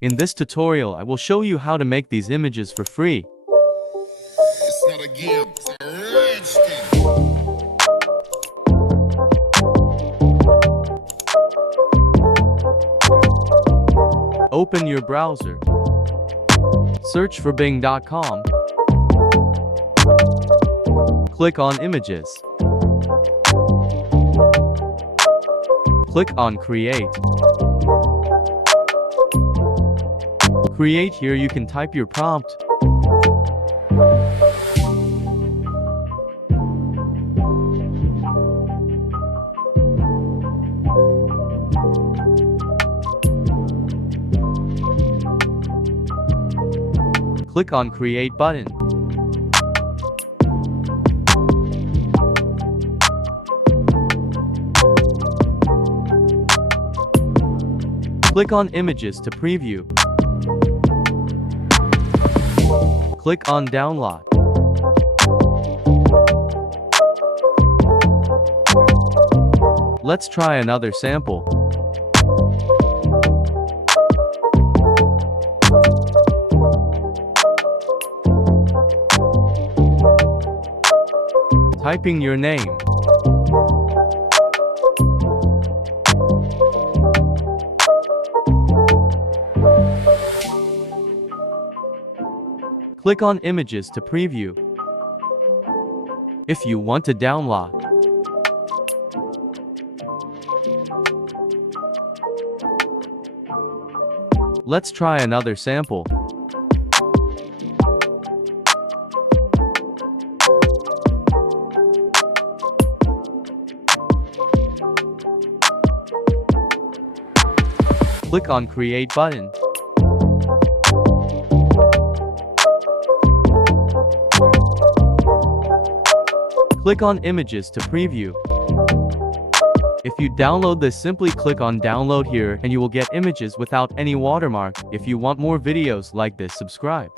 In this tutorial, I will show you how to make these images for free. It's not a game, it's a rich thing. Open your browser. Search for bing.com. Click on Images. Click on Create. Create here you can type your prompt. Click on Create button. Click on Images to preview. Click on Download. Let's try another sample. Typing your name. Click on Images to preview. If you want to download, let's try another sample. Click on Create button. Click on Images to preview. If you download this, simply click on Download here and you will get images without any watermark. If you want more videos like this, subscribe.